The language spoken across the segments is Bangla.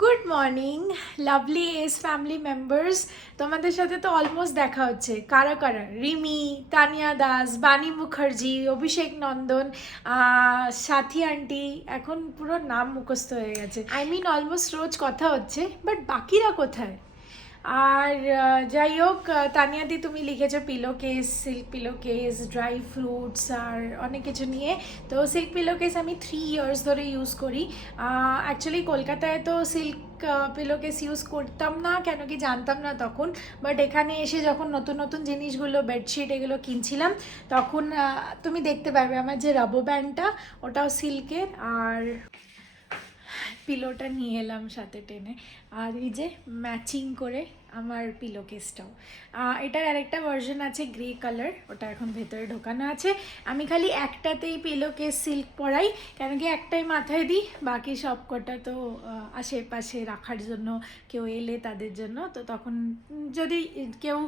Good morning lovely S family members. তোমাদের সাথে তো অলমোস্ট দেখা হচ্ছে। কারা কারা? রিমি, তানিয়া দাস, বাণী মুখার্জি, অভিষেক নন্দন, সাথী আন্টি। এখন পুরো নাম মুখস্থ হয়ে গেছে। অলমোস্ট রোজ কথা হচ্ছে, বাট বাকিরা কোথায়? আর যাই হোক, তানিয়াদি তুমি লিখেছো pillow case, silk pillow case, dry fruits আর অনেক কিছু নিয়ে। তো সিল্ক পিলো কেস আমি 3 ইয়ার্স ধরে ইউজ করি। অ্যাকচুয়ালি কলকাতায় তো সিল্ক পিলো কেস ইউজ করতাম না, কেন কি জানতাম না তখন। বাট এখানে এসে যখন নতুন নতুন জিনিসগুলো, বেডশিট এগুলো কিনছিলাম, তখন তুমি দেখতে পারবে আমার যে রাবার ব্যান্ডটা, ওটাও সিল্কের। আর পিলোটা নিয়ে এলাম সাথে টেনে। আর এই যে ম্যাচিং করে আমার পিলো কেসটাও। এটার আরেকটা ভার্সন আছে গ্রে কালার, ওটা এখন ভেতরে ঢোকানো আছে। আমি খালি একটাতেই পিলো কেস সিল্ক পরাই, কেন কি একটাই মাথায় দিই, বাকি সব কটা তো আশেপাশে রাখার জন্য, কেউ এলে তাদের জন্য। তো তখন যদি কেউ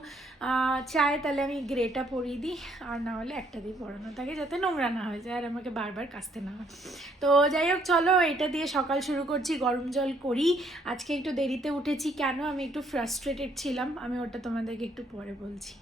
চায় তাহলে আমি গ্রেটা পরিয়ে দিই, আর না হলে একটা দিয়ে পরানো থাকে, যাতে নোংরা না হয়ে যায় আর আমাকে বারবার কাচতে না হয়। তো যাই হোক, চলো এটা দিয়ে সকাল শুরু করছি। গরম জল করি। আজকে একটু দেরিতে উঠেছি, কেন আমি একটু ফ্রাস্ট্রেটেড ছিলাম, আমি ওটা তোমাদেরকে একটু পরে বলছি।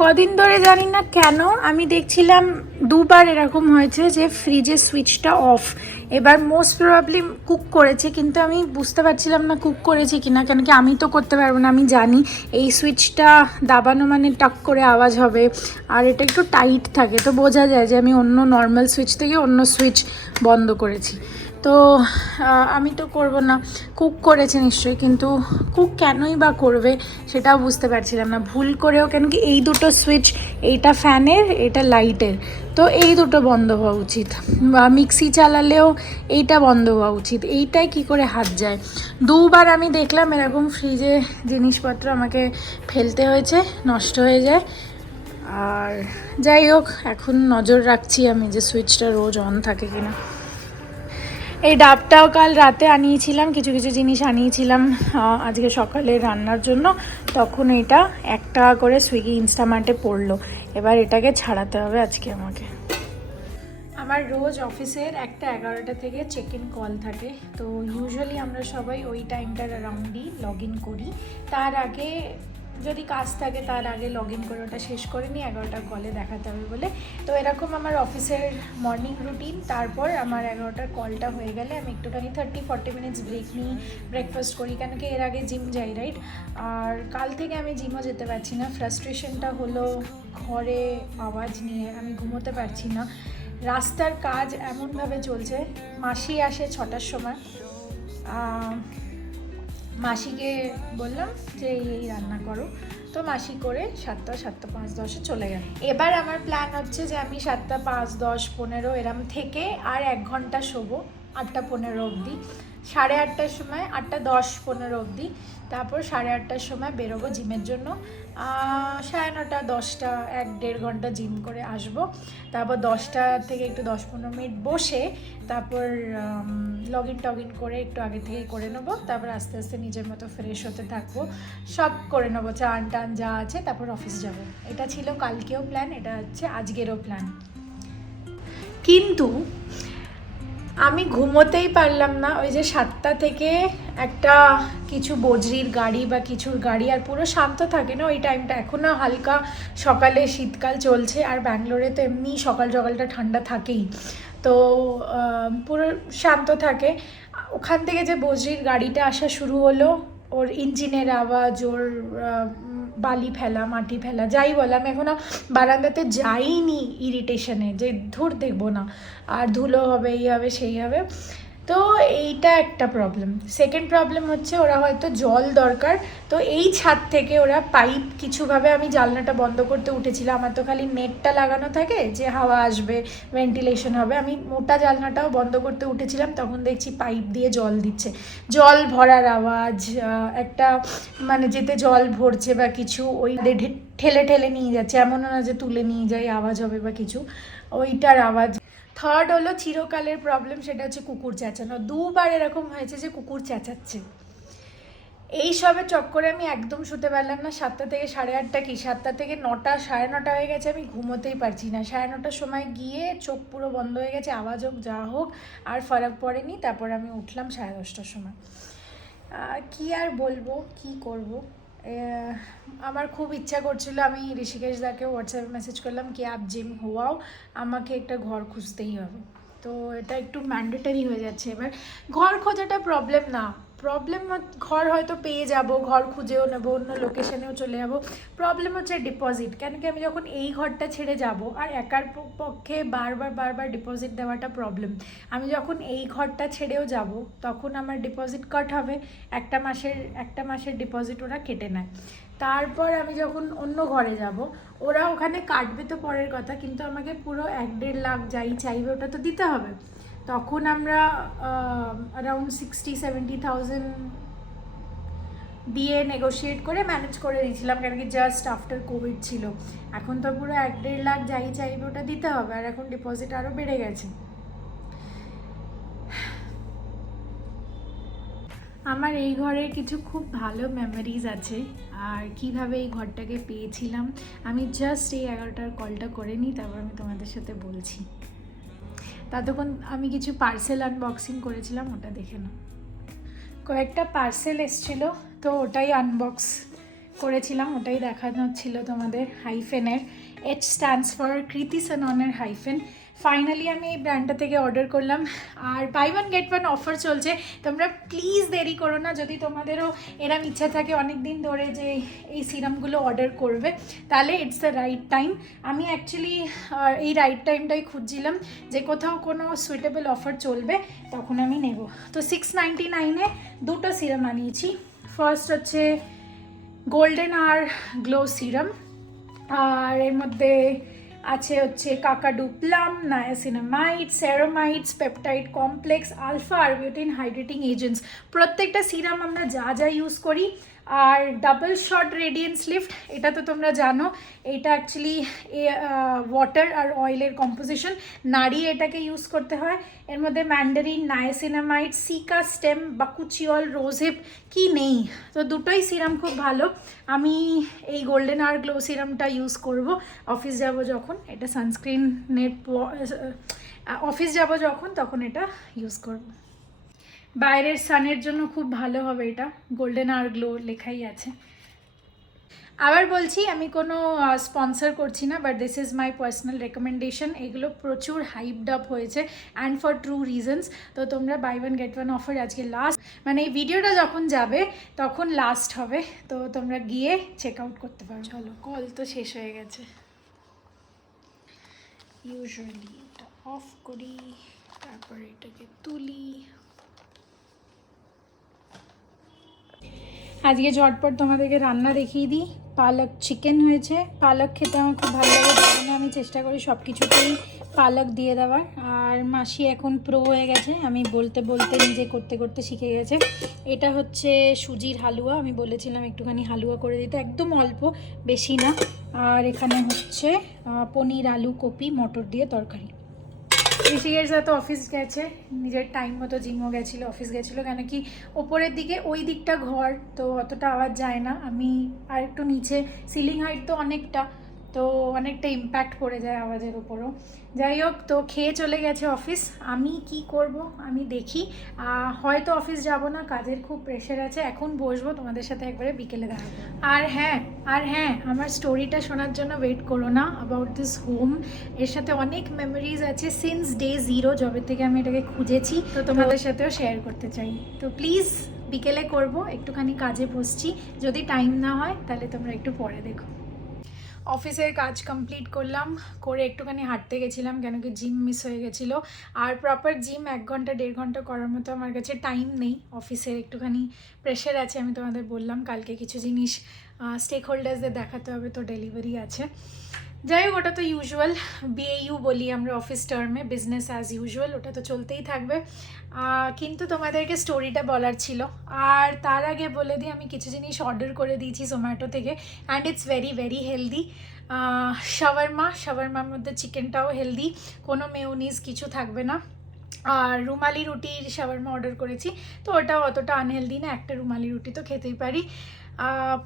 কদিন ধরে জানি না কেন আমি দেখছিলাম দুবার এরকম হয়েছে যে ফ্রিজের সুইচটা অফ। এবার মোস্ট প্রবাবলি কুক করেছে, কিন্তু আমি বুঝতে পারছিলাম না কুক করেছে কিনা, কেন কি আমি তো করতে পারবো না। আমি জানি এই সুইচটা দাবানো মানে টাক করে আওয়াজ হবে, আর এটা একটু টাইট থাকে, তো বোঝা যায় যে আমি অন্য নর্মাল সুইচ থেকে অন্য সুইচ বন্ধ করেছি। তো আমি তো করব না, কুক করেছে নিশ্চয়ই, কিন্তু কুক কেনই বা করবে সেটাও বুঝতে পারছিলাম না। ভুল করেও, কেন কি এই দুটো সুইচ, এইটা ফ্যানের, এটা লাইটের, তো এই দুটো বন্ধ হওয়া উচিত। বা মিক্সি চালালেও এইটা বন্ধ হওয়া উচিত, এইটাই কি করে হাত যায়। দুবার আমি দেখলাম এরকম ফ্রিজে জিনিসপত্র আমাকে ফেলতে হয়েছে, নষ্ট হয়ে যায়। আর যাই হোক, এখন নজর রাখছি আমি যে সুইচটা রোজ অন থাকে কিনা। এই ডাবটাও কাল রাতে আনিয়েছিলাম, কিছু কিছু জিনিস আনিয়েছিলাম আজকে সকালে রান্নার জন্য। তখন এটা 1 টাকা করে সুইগি ইনস্টামার্টে পড়লো। এবার এটাকে ছাড়াতে হবে আজকে আমাকে। আমার রোজ অফিসের 1টা 11টা থেকে চেক ইন কল থাকে। তো ইউজুয়ালি আমরা সবাই ওই টাইমটার অ্যারাউন্ডই লগ ইন করি। তার আগে যদি কাজ থাকে তার আগে লগ ইন করে ওটা শেষ করে নিই, 11টার কলে দেখাতে হবে বলে। তো এরকম আমার অফিসের মর্নিং রুটিন। তারপর আমার 11টার কলটা হয়ে গেলে আমি একটুখানি 30-40 মিনিটস ব্রেক নিই, ব্রেকফাস্ট করি, কেন কি এর আগে জিম যাই, রাইট। আর কাল থেকে আমি জিমও যেতে পারছি না। ফ্রাস্ট্রেশনটা হলো ঘরে আওয়াজ নিয়ে, আমি ঘুমোতে পারছি না। রাস্তার কাজ এমনভাবে চলছে, মাসি আসে 6টার সময়। মাসিকে বললাম যে এই রান্না করো, তো মাসি করে 7টা 5-10 চলে গেল। এবার আমার প্ল্যান হচ্ছে যে আমি 7টা 5-10-15 এরম থেকে আর 1 ঘন্টা শোবো, 8টা 15 অবধি। 8:30টার সময়, 8টা 10-15 অবধি। তারপর 8:30টার সময় বেরোবো জিমের জন্য। 9:30-10টা 1-1.5 ঘন্টা জিম করে আসবো। তারপর 10টা থেকে একটু 10-15 মিনিট বসে, তারপর লগ ইন করে একটু আগে থেকেই করে নেবো। তারপর আস্তে আস্তে নিজের মতো ফ্রেশ হতে থাকবো, সব করে নেবো, চান টান যা আছে, তারপর অফিস যাব। এটা ছিল কালকেও প্ল্যান, এটা হচ্ছে আজকেরও প্ল্যান। কিন্তু আমি ঘুমোতেই পারলাম না। ওই যে 7টা থেকে একটা কিছু বজরির গাড়ি বা কিছুর গাড়ি, আর পুরো শান্ত থাকে না ওই টাইমটা। এখনও হালকা সকালে শীতকাল চলছে, আর ব্যাঙ্গালোরে তো এমনি সকাল সকালটা ঠান্ডা থাকেই, তো পুরো শান্ত থাকে। ওখান থেকে যে বজরির গাড়িটা আসা শুরু হলো, ওর ইঞ্জিনের আওয়াজ, ওর বালি ফেলা, মাটি ফেলা, যাই বললাম, এখনও বারান্দাতে যাইনি ইরিটেশনে, যে ধুর দেখবো না, আর ধুলো হবে, এই হবে সেই হবে। তো এইটা একটা প্রবলেম। সেকেন্ড প্রবলেম হচ্ছে ওরা হয়তো জল দরকার, তো এই ছাদ থেকে ওরা পাইপ কিছুভাবে, আমি জানলাটা বন্ধ করতে উঠেছিলাম, আমার তো খালি নেটটা লাগানো থাকে যে হাওয়া আসবে, ভেন্টিলেশন হবে, আমি মোটা জানলাটাও বন্ধ করতে উঠেছিলাম, তখন দেখছি পাইপ দিয়ে জল দিচ্ছে, জল ভরার আওয়াজ, একটা মানে যেতে জল ভরছে বা কিছু, ওই ঠেলে ঠেলে নিয়ে যাচ্ছে, এমনও না যে তুলে নিয়ে যায় আওয়াজ হবে বা কিছু, ওইটার আওয়াজ। থার্ড হলো চিরকালের প্রবলেম, সেটা হচ্ছে কুকুর চেঁচানো। দুবার এরকম হয়েছে যে কুকুর চেঁচাচ্ছে, এই সবে চক্করে আমি একদম শুতে পারলাম না। 7টা থেকে 8:30, কি 7টা থেকে 9টা, 9:30 হয়ে গেছে, আমি ঘুমোতেই পারছি না। 9:30টার সময় গিয়ে চোখ পুরো বন্ধ হয়ে গেছে, আওয়াজ হোক যা হোক আর ফারাক পড়েনি। তারপর আমি উঠলাম 10:30টার সময়। কি আর বলবো, কি করব। আমার খুব ইচ্ছা করছিল, আমি ঋষিকেশ দাকে হোয়াটসঅ্যাপে মেসেজ করলাম কি আপ জিম হওয়াও, আমাকে একটা ঘর খুঁজতেই হবে। তো এটা একটু ম্যান্ডেটারি হয়ে যাচ্ছে। এবার ঘর খোঁজাটা প্রবলেম না, প্রবলেম ঘর হয়তো পেয়ে যাব, ঘর খুঁজেও নেবো, অন্য লোকেশনেও চলে যাব। প্রবলেম হচ্ছে ডিপোজিট। কেন কি আমি যখন এই ঘরটা ছেড়ে যাব, আর একার পক্ষে বারবার ডিপোজিট দেওয়াটা প্রবলেম। আমি যখন এই ঘরটা ছেড়েও যাব, তখন আমার ডিপোজিট কাট হবে। একটা মাসের ডিপোজিট ওরা কেটে নেয়। তারপর আমি যখন অন্য ঘরে যাব, ওরা ওখানে কাটবে তো পরের কথা, কিন্তু আমাকে পুরো 1-1.5 লাখ যাই চাইবে ওটা তো দিতে হবে। তখন আমরা অ্যারাউন্ড 60-70,000 দিয়ে নেগোশিয়েট করে ম্যানেজ করে দিয়েছিলাম, কেন কি জাস্ট আফটার কোভিড ছিল। এখন তো পুরো 1-1.5 লাখ যাই চাইবে ওটা দিতে হবে, আর এখন ডিপোজিট আরও বেড়ে গেছে। আমার এই ঘরের কিছু খুব ভালো মেমোরিজ আছে, আর কিভাবে এই ঘরটাকে পেয়েছিলাম আমি জাস্ট এই 11টার কলটা করে নিই, তারপর আমি তোমাদের সাথে বলছি। ততক্ষণ আমি কিছু পার্সেল আনবক্সিং করেছিলাম, ওটা দেখে নাও। কয়েকটা পার্সেল এসছিল, তো ওটাই আনবক্স করেছিলাম, ওটাই দেখানো ছিল তোমাদের। হাইফেনের H স্ট্যান্ডস ফর কৃতি সেননের হাইফেন। ফাইনালি আমি এই ব্র্যান্ডটা থেকে অর্ডার করলাম, আর buy one get one offer চলছে। তোমরা প্লিজ দেরি করো না, যদি তোমাদেরও এরম ইচ্ছা থাকে অনেক দিন ধরে যে এই সিরামগুলো অর্ডার করবে, তাহলে ইটস দ্য রাইট টাইম। আমি অ্যাকচুয়ালি এই রাইট টাইমটাই খুঁজছিলাম, যে কোথাও কোনো সুইটেবল অফার চলবে তখন আমি নেব। তো 699-এ দুটো সিরাম আনিয়েছি। ফার্স্ট হচ্ছে গোল্ডেন আর গ্লো সিরাম, আর এর মধ্যে আছে হচ্ছে Kakadu plum, niacinamide, ceramides, peptide complex, alpha arbutin hydrating agents. প্রত্যেকটা সিরাম আমরা যা যা ইউজ করি। আর ডাবল শট রেডিয়েন্স লিফট, এটা তো তোমরা জানো, এটা অ্যাকচুয়ালি ওয়াটার আর অয়েলের কম্পোজিশন, নাড়িয়ে এটাকে ইউজ করতে হয়। এর মধ্যে mandarin, niacinamide, cica stem, bakuchiol, rosehip, কি নেই। তো দুটোই সিরাম খুব ভালো। আমি এই গোল্ডেন আর গ্লো সিরামটা ইউজ করব অফিস যাব যখন, এটা সানস্ক্রিনের অফিস যাব যখন, তখন এটা ইউজ করব। বাইরের সানের জন্য খুব ভালো হবে এটা, গোল্ডেন আর গ্লো লেখাই আছে। আবার বলছি, আমি কোনো স্পন্সর করছি না, but this is my personal recommendation. এগুলো প্রচুর হাইপড আপ হয়েছে অ্যান্ড ফর ট্রু রিজনস। তো তোমরা buy one get one offer আজকে লাস্ট, মানে এই ভিডিওটা যখন যাবে তখন লাস্ট হবে, তো তোমরা গিয়ে চেক আউট করতে পারো। চলো, কল তো শেষ হয়ে গেছে। ইউজুয়ালি এটা অফ করি, তারপর এটাকে তুলি। আজকে ঝটপট তোমাদেরকে রান্না দেখিয়ে দিই। পালক চিকেন হয়েছে। পালক খেতে আমার খুব ভালো লাগে, তার জন্য আমি চেষ্টা করি সব কিছুতেই পালক দিয়ে দেওয়ার। আর মাসি এখন প্রো হয়ে গেছে, আমি বলতে বলতে নিজে করতে করতে শিখে গেছে। এটা হচ্ছে সুজির হালুয়া, আমি বলেছিলাম একটুখানি হালুয়া করে দিতে, একদম অল্প, বেশি না। আর এখানে হচ্ছে পনির, আলু, কপি, মটর দিয়ে তরকারি। ঋষিকেশ তো অফিস গেছে, নিজের টাইম মতো জিমও গেছিলো, অফিস গেছিলো, কেন কি ওপরের দিকে ওই দিকটা ঘর, তো অতটা আওয়াজ যায় না। আমি আর একটু নিচে, সিলিং হাইট তো অনেকটা, তো অনেকটা ইম্প্যাক্ট পড়ে যায় আওয়াজের উপরও। যাই হোক, তো খেয়ে চলে গেছে অফিস। আমি কি করব আমি দেখি, হয়তো অফিস যাব না, কাজের খুব প্রেশার আছে। এখন বসবো, তোমাদের সাথে একবারে বিকেলে দেখাবো। আর হ্যাঁ, আমার স্টোরিটা শোনার জন্য ওয়েট করো না, অ্যাবাউট দিস হোম। এর সাথে অনেক মেমোরিজ আছে সিন্স ডে 0, যবে থেকে আমি এটাকে খুঁজেছি, তো তোমাদের সাথেও শেয়ার করতে চাই। তো প্লিজ বিকেলে করব, একটুখানি কাজে বসছি, যদি টাইম না হয় তাহলে তোমরা একটু পরে দেখো। অফিসের কাজ কমপ্লিট করলাম, করে একটুখানি হাঁটতে গেছিলাম, কেন কি জিম মিস হয়ে গেছিলো। আর প্রপার জিম 1 ঘন্টা 1.5 ঘন্টা করার মতো আমার কাছে টাইম নেই, অফিসের একটুখানি প্রেশার আছে। আমি তোমাদের বললাম কালকে কিছু জিনিস স্টেক হোল্ডার্সদের দেখাতে হবে, তো ডেলিভারি আছে। যাই হোক, ওটা তো ইউজুয়াল, BAU বলি আমরা অফিস টার্মে, বিজনেস অ্যাজ ইউজুয়াল, ওটা তো চলতেই থাকবে। কিন্তু তোমাদেরকে স্টোরিটা বলার ছিল। আর তার আগে বলে দিই, আমি কিছু জিনিস অর্ডার করে দিয়েছি জোম্যাটো থেকে, and it's very very healthy. শাওয়ারমার মধ্যে চিকেনটাও হেলদি, কোনো মেয়োনিজ কিছু থাকবে না। আর রুমালি রুটির শাওয়ারমা অর্ডার করেছি, তো ওটাও অতটা আনহেলদি না, একটা রুমালি রুটি তো খেতেই পারি।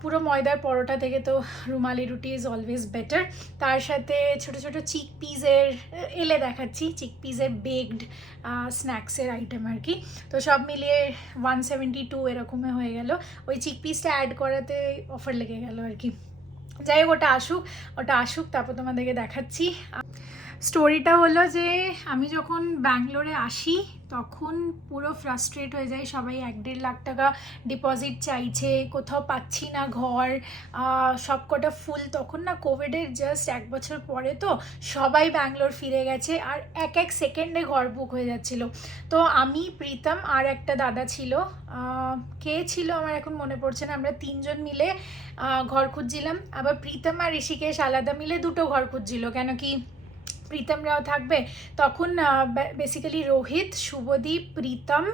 পুরো ময়দার পরোটা থেকে তো রুমালি রুটি ইজ অলওয়েজ বেটার। তার সাথে ছোট ছোট চিক পিসের এলে দেখাচ্ছি, চিক পিসের বেকড স্ন্যাক্সের আইটেম আর কি। তো সব মিলিয়ে 172 এরকমে হয়ে গেল। ওই চিক পিসটা অ্যাড করাতে অফার লেগে গেল আর কি। যাই হোক, ওটা আসুক তারপর তোমাদেরকে দেখাচ্ছি। স্টোরিটা হলো যে আমি যখন ব্যাঙ্গালোরে আসি তখন পুরো ফ্রাস্ট্রেট হয়ে যায়, সবাই 1-1.5 লাখ টাকা ডিপোজিট চাইছে, কোথাও পাচ্ছি না ঘর, সব কটা ফুল। তখন না কোভিডের জাস্ট 1 বছর পরে তো সবাই ব্যাঙ্গালোর ফিরে গেছে, আর এক সেকেন্ডে ঘর বুক হয়ে যাচ্ছিলো। তো আমি, প্রীতম আর একটা দাদা ছিল, কে ছিল আমার এখন মনে পড়ছে না, আমরা 3 জন মিলে ঘর খুঁজছিলাম। আবার প্রীতম আর ঋষিকেশ আলাদা মিলে 2টো ঘর খুঁজছিল, কেন কি প্রীতমরাও থাকবে। তখন বেসিক্যালি রোহিত, শুভদীপ, প্রীতম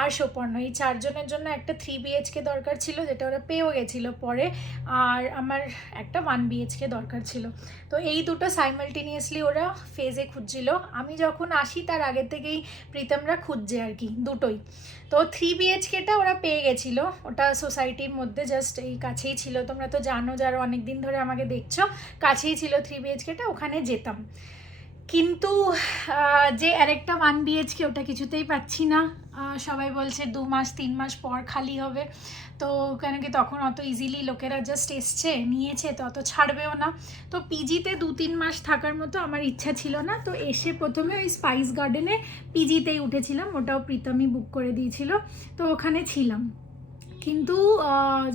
আর সুপর্ণ, এই 4 জনের জন্য একটা 3 BHK দরকার ছিল, যেটা ওরা পেয়েও গেছিলো পরে। আর আমার একটা 1 BHK দরকার ছিল। তো এই দুটো সাইমালটেনিয়াসলি ওরা ফেজে খুঁজছিল। আমি যখন আসি তার আগে থেকেই প্রীতমরা খুঁজছে আর কি, দুটোই। তো 3 BHKটা ওরা পেয়ে গেছিলো, ওটা সোসাইটির মধ্যে জাস্ট এই কাছেই ছিল। তোমরা তো জানো যারা অনেক দিন ধরে আমাকে দেখছো, কাছেই ছিল 3 BHKটা, ওখানে যেতাম। কিন্তু যে আরেকটা 1 BHK ওটা কিছুতেই পাচ্ছি না। সবাই বলছে 2-3 মাস পর খালি হবে। তো কেন কি তখন অত ইজিলি লোকেরা জাস্ট এসছে, নিয়েছে, তো অত ছাড়বেও না। তো পিজিতে 2-3 মাস থাকার মতো আমার ইচ্ছা ছিল না। তো এসে প্রথমে ওই স্পাইস গার্ডেনে পিজিতেই উঠেছিলাম, ওটাও প্রীতমই বুক করে দিয়েছিল, তো ওখানে ছিলাম। কিন্তু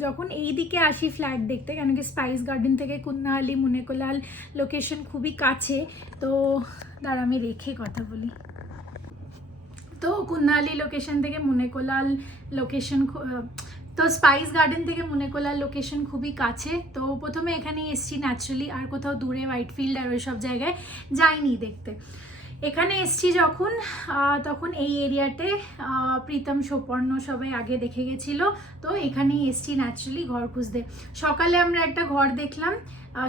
যখন এই দিকে আসি ফ্ল্যাট দেখতে, কেন কি স্পাইস গার্ডেন থেকে কুন্নাহালি মুনেকোলাল লোকেশন খুবই কাছে। তো দাঁড়া আমি রেখে কথা বলি। তো কুন্নাহালি লোকেশন থেকে মুনেকোলাল লোকেশন, তো স্পাইস গার্ডেন থেকে মুনেকোলাল লোকেশন খুবই কাছে। তো প্রথমে এখানেই এসছি ন্যাচারালি, আর কোথাও দূরে হোয়াইটফিল্ড আর ওই সব জায়গায় যাইনি দেখতে। এখানে এসছি যখন, তখন এই এরিয়াতে প্রীতম, সুপর্ণ সবাই আগে দেখে গেছিলো। তো এখানেই এসছি ন্যাচারালি ঘর খুঁজতে। সকালে আমরা একটা ঘর দেখলাম,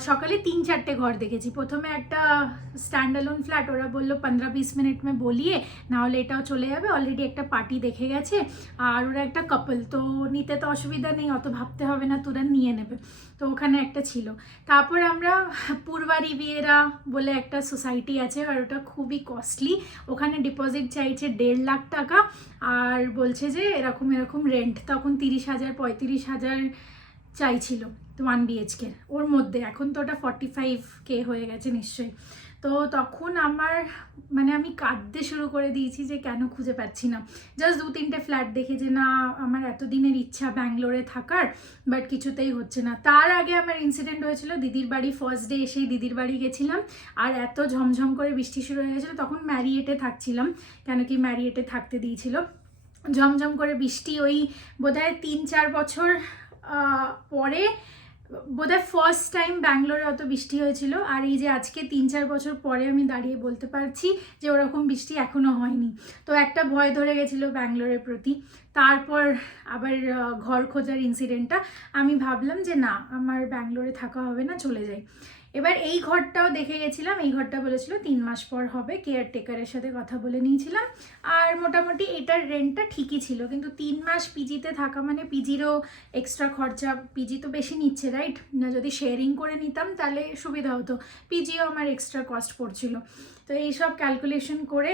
সকালে 3-4টে ঘর দেখেছি। প্রথমে একটা স্ট্যান্ডঅ্যালোন ফ্ল্যাট, ওরা বললো 15-20 মিনিট মে বলিয়ে, নাহলে এটাও চলে যাবে, অলরেডি একটা পার্টি দেখে গেছে, আর ওরা একটা কাপল, তো নিতে তো অসুবিধা নেই, অত ভাবতে হবে না, তোরা নিয়ে নেবে। তো ওখানে একটা ছিল। তারপর আমরা পূর্বা রিভিয়েরা বলে একটা সোসাইটি আছে, আর ওটা খুবই কস্টলি, ওখানে ডিপোজিট চাইছে 1.5 লাখ টাকা, আর বলছে যে এরকম এরকম রেন্ট। তখন 30,000-35,000 চাইছিল 1 BHK ওর মধ্যে। এখন তো ওটা 45K হয়ে গেছে নিশ্চয়ই। তো তখন আমি কাঁদতে শুরু করে দিয়েছি যে কেন খুঁজে পাচ্ছি না। জাস্ট 2-3টে ফ্ল্যাট দেখে যে না, আমার এতদিনের ইচ্ছা ব্যাঙ্গালোরে থাকার, বাট কিছুতেই হচ্ছে না। তার আগে আমার ইনসিডেন্ট হয়েছিল দিদির বাড়ি, ফার্স্ট ডে এসেই দিদির বাড়ি গেছিলাম, আর এত ঝমঝম করে বৃষ্টি শুরু হয়ে গেছিলো। তখন ম্যারিয়েটে থাকছিলাম, কেন কি ম্যারিয়েটে থাকতে দিয়েছিল। ঝমঝম করে বৃষ্টি, ওই বোধহয় 3-4 বছর পরে বোধহয় ফার্স্ট টাইম ব্যাঙ্গালোরে অত বৃষ্টি হয়েছিল। আর এই যে আজকে 3-4 বছর পরে আমি দাঁড়িয়ে বলতে পারছি যে ওরকম বৃষ্টি এখনও হয়নি। তো একটা ভয় ধরে গেছিলো ব্যাঙ্গালোরের প্রতি। তারপর আবার ঘর খোঁজার ইনসিডেন্টটা, আমি ভাবলাম যে না, আমার ব্যাঙ্গালোরে থাকা হবে না, চলে যাই। এবার এই ঘরটাও দেখে গেছিলাম, এই ঘরটা বলেছিল 3 মাস পর হবে, কেয়ারটেকারের সাথে কথা বলে নিয়েছিলাম। আর মোটামুটি এটার রেন্টটা ঠিকই ছিল, কিন্তু 3 মাস পিজিতে থাকা মানে পিজিরও এক্সট্রা খরচা, পিজি তো বেশি নিচ্ছে রাইট না, যদি শেয়ারিং করে নিতাম তাহলে সুবিধা হতো, পিজিও আমার এক্সট্রা কস্ট পড়ছিল। তো এইসব ক্যালকুলেশন করে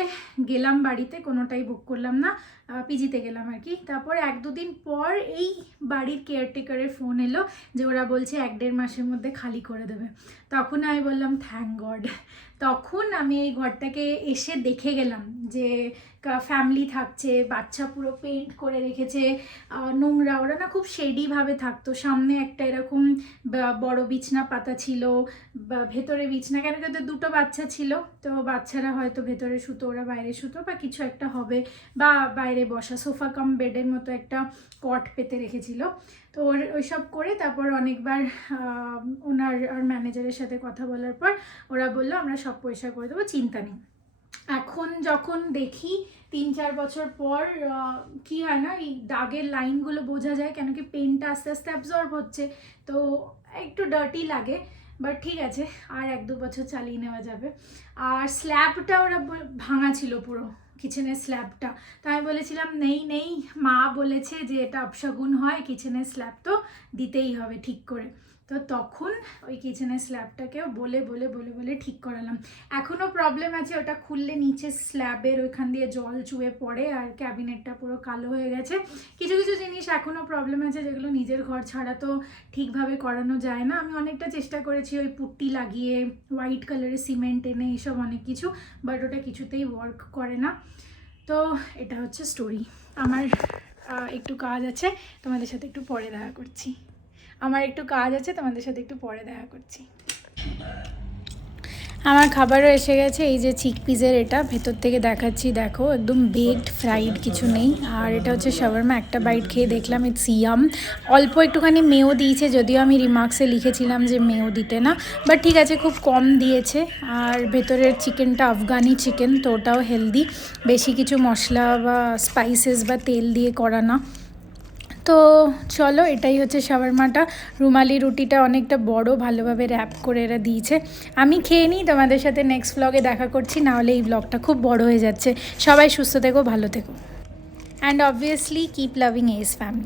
গেলাম বাড়িতে, কোনোটাই বুক করলাম না, পিজিতে গেলাম আর কি। তারপর 1-2 দিন পর এই বাড়ির কেয়ারটেকারের ফোন এলো যে ওরা বলছে 1-1.5 মাসের মধ্যে খালি করে দেবে। তখন আমি বললাম থ্যাংক গড। তখন আমি এই ঘরটাকে এসে দেখে গেলাম যে ফ্যামিলি থাকছে, বাচ্চা পুরো পেন্ট করে রেখেছে, নোংরা, ওরা না খুব শেডিভাবে থাকতো। সামনে একটা এরকম বড় বিছনা পাতা ছিল, ভেতরে বিছনা, কেন কি ওদের 2টো বাচ্চা ছিল, তো বাচ্চারা হয়তো ভেতরে শুতো, ওরা বাইরে শুতো, বা কিছু একটা হবে, বা বাইরে বসা সোফা কাম বেডের মতো একটা কট পেতে রেখেছিল। তো ওইসব করে তারপর অনেকবার ওনার আর ম্যানেজারের সাথে কথা বলার পর ওরা বললো আমরা সব পয়সা করে দেবো, চিন্তা নেই। এখন যখন দেখি 3-4 বছর পর কি হয় না, এই দাগের লাইনগুলো বোঝা যায়, কেন কি পেনটা আস্তে আস্তে অ্যাবজর্ব হচ্ছে, তো একটু ডার্টি লাগে। বাট ঠিক আছে, আর 1-2 বছর চালিয়ে নেওয়া যাবে। আর স্ল্যাবটা ওরা ভাঙা ছিল পুরো, কিচেনের স্ল্যাবটা। তো আমি বলেছিলাম নেই, মা বলেছে যে এটা অপশগুন হয়, কিচেনের স্ল্যাব তো দিতেই হবে ঠিক করে। তো তখন ওই কিচেনের স্ল্যাবটাকেও বলে ঠিক করালাম। এখনও প্রবলেম আছে, ওটা খুললে নিচে স্ল্যাবের ওইখান দিয়ে জল চুয়ে পড়ে আর ক্যাবিনেটটা পুরো কালো হয়ে গেছে। কিছু কিছু জিনিস এখনও প্রবলেম আছে যেগুলো নিজের ঘর ছাড়া তো ঠিকভাবে করানো যায় না। আমি অনেকটা চেষ্টা করেছি ওই পুট্টি লাগিয়ে, হোয়াইট কালারের সিমেন্ট এনে, এইসব অনেক কিছু, বাট ওটা কিছুতেই ওয়ার্ক করে না। তো এটা হচ্ছে স্টোরি। আমার একটু কাজ আছে, তোমাদের সাথে একটু পরে দেখা করছি। আমার খাবারও এসে গেছে। এই যে চিকপিসের, এটা ভেতর থেকে দেখাচ্ছি, দেখো একদম বেকড, ফ্রাইড কিছু নেই। আর এটা হচ্ছে শাওয়ারমা। একটা বাইট খেয়ে দেখলাম ইটস ইয়াম। অল্প একটুখানি মেও দিয়েছে, যদিও আমি রিমার্কসে লিখেছিলাম যে মেও দিতে না, বাট ঠিক আছে, খুব কম দিয়েছে। আর ভেতরের চিকেনটা আফগানি চিকেন, তো ওটাও হেলদি, বেশি কিছু মশলা বা স্পাইসেস বা তেল দিয়ে করা না। তো চলো, এটাই হচ্ছে শাওয়ারমাটা। রুমালি রুটিটা অনেকটা বড়, ভালোভাবে র্যাপ করে এরা দিয়েছে। আমি খেয়ে নিই, তোমাদের সাথে নেক্সট ব্লগে দেখা করছি, নাহলে এই ব্লগটা খুব বড় হয়ে যাচ্ছে। সবাই সুস্থ থেকো, ভালো থেকো, and obviously keep loving S family.